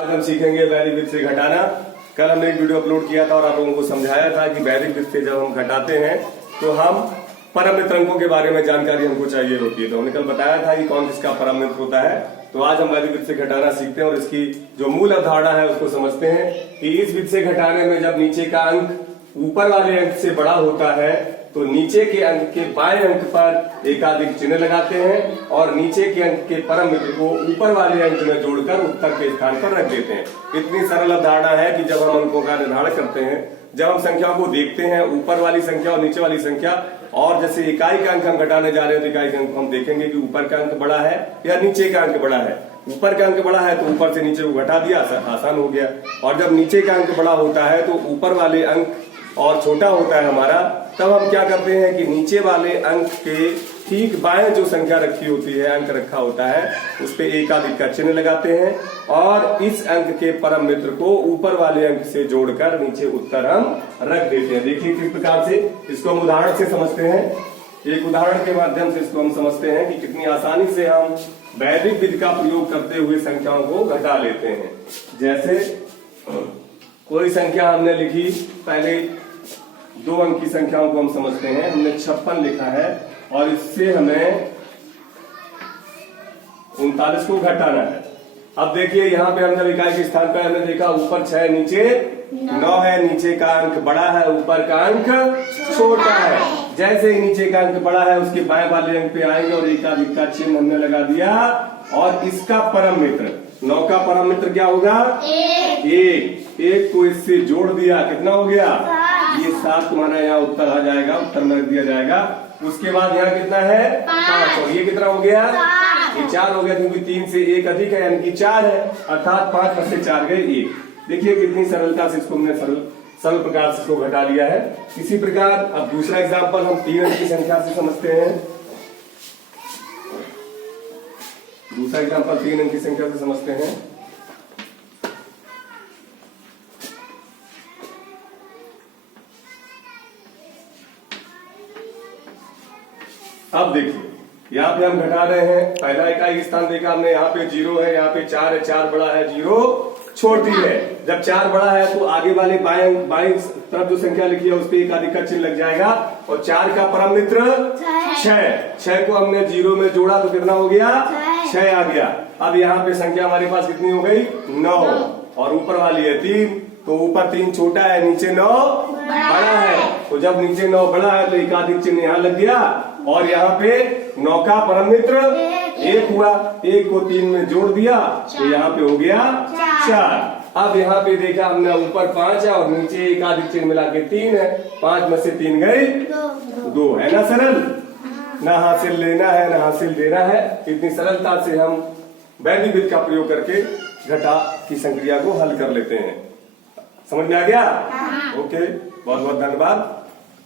आज हम सीखेंगे वैदिक वृत्त से घटाना। कल हमने एक वीडियो अपलोड किया था और आप लोगों को समझाया था कि वैदिक वृत्त से जब हम घटाते हैं तो हम परम मित्र अंकों के बारे में जानकारी हमको चाहिए होती है। तो हमने कल बताया था कि कौन किसका परम मित्र होता है। तो आज हम वैदिक वृत्त से घटाना सीखते हैं और इसकी जो मूल अवधारणा है उसको समझते हैं कि इस वृत्त से घटाने में जब नीचे का अंक ऊपर वाले अंक से बड़ा होता है तो नीचे के अंक के बाएं अंक पर एकाधिक चिन्ह लगाते हैं और नीचे के अंक के परम मित्र को ऊपर वाले अंक में जोड़कर उत्तर के स्थान पर रख देते हैं। इतनी सरल अवधारणा है कि जब हम अंकों का निर्धारण करते हैं, जब हम संख्याओं को देखते हैं, ऊपर वाली संख्या और नीचे वाली संख्या, और जैसे इकाई का अंक हम घटाने जा रहे हैं तो इकाई का अंक हम देखेंगे कि ऊपर का अंक बड़ा है या नीचे का अंक बड़ा है। ऊपर का अंक बड़ा है तो ऊपर से नीचे को घटा दिया, आसान हो गया। और जब नीचे का अंक बड़ा होता है तो ऊपर वाले अंक और छोटा होता है हमारा, तब हम क्या करते हैं कि नीचे वाले अंक के ठीक बाएं जो संख्या रखी होती है, अंक रखा होता है, उस पे एकाधिक का चिन्ह लगाते हैं और इस अंक के परम मित्र को ऊपर वाले अंक से जोड़कर नीचे उत्तर हम रख देते हैं। देखिए किस प्रकार से इसको हम उदाहरण से समझते हैं। एक उदाहरण के माध्यम से इसको हम समझते हैं कि कितनी आसानी से हम वैदिक विधि का प्रयोग करते हुए संख्याओं को घटा लेते हैं। जैसे कोई संख्या हमने लिखी, पहले 2 अंक की संख्याओं को हम समझते हैं। हमने 56 लिखा है और इससे हमें 39 को घटाना है। अब देखिए यहाँ पे हम जब इकाई के स्थान पर हमने देखा ऊपर 6 नीचे 9 है, नीचे का अंक बड़ा है, ऊपर का अंक छोटा है। जैसे ही नीचे का अंक बड़ा है उसके बाएं वाले अंक पे आएंगे और एकाधिक का चिन्ह हमने लगा दिया और इसका परम मित्र 9 का परम मित्र क्या होगा? एक को इससे जोड़ दिया, कितना हो गया? ये 7 तुम्हारा यहाँ उत्तर आ जाएगा, उत्तर में रख दिया जाएगा। उसके बाद यहाँ कितना है? 5। और ये कितना हो गया? ये 4 हो गया, क्योंकि 3 से 1 अधिक है यानी कि 4 है, अर्थात 5 में से 4 गए 1। देखिए कितनी सरलता से इसको हमने सरल प्रकार से इसको घटा लिया है। इसी प्रकार अब दूसरा एग्जाम्पल हम 3 अंक की संख्या से समझते हैं। दूसरा एग्जाम्पल 3 अंक की संख्या से समझते हैं। अब देखिए यहाँ पे हम घटा रहे हैं। पहला इकाई स्थान देखा हमने, यहाँ पे 0 है, यहाँ पे 4 है, 4 बड़ा है, 0 छोटी है। जब 4 बड़ा है तो आगे वाले बाएं तरफ जो संख्या लिखी है उस पर एकाधिक का चिन्ह लग जाएगा और 4 का परम मित्र 6 को हमने 0 में जोड़ा तो कितना हो गया? 6 आ गया। अब यहाँ पे संख्या हमारे पास कितनी हो गई? 9 और ऊपर वाली है 3, तो ऊपर 3 छोटा है, नीचे 9 बड़ा है। तो जब नीचे 9 बड़ा है तो एकाधिक चिन्ह यहाँ लग गया और यहाँ पे 9 का परम मित्र 1 हुआ। 1 को 3 में जोड़ दिया तो यहाँ पे हो गया 4। अब यहाँ पे देखा हमने ऊपर 5 है और नीचे एकाधिक चिन्ह मिला के 3 है। 5 में से 3 गए 2, है ना सरल? ना हासिल लेना है ना हासिल देना है। इतनी सरलता से हम वैदिक विधि का प्रयोग करके घटा की संक्रिया को हल कर लेते हैं। समझ में आ गया? ओके, बहुत बहुत धन्यवाद।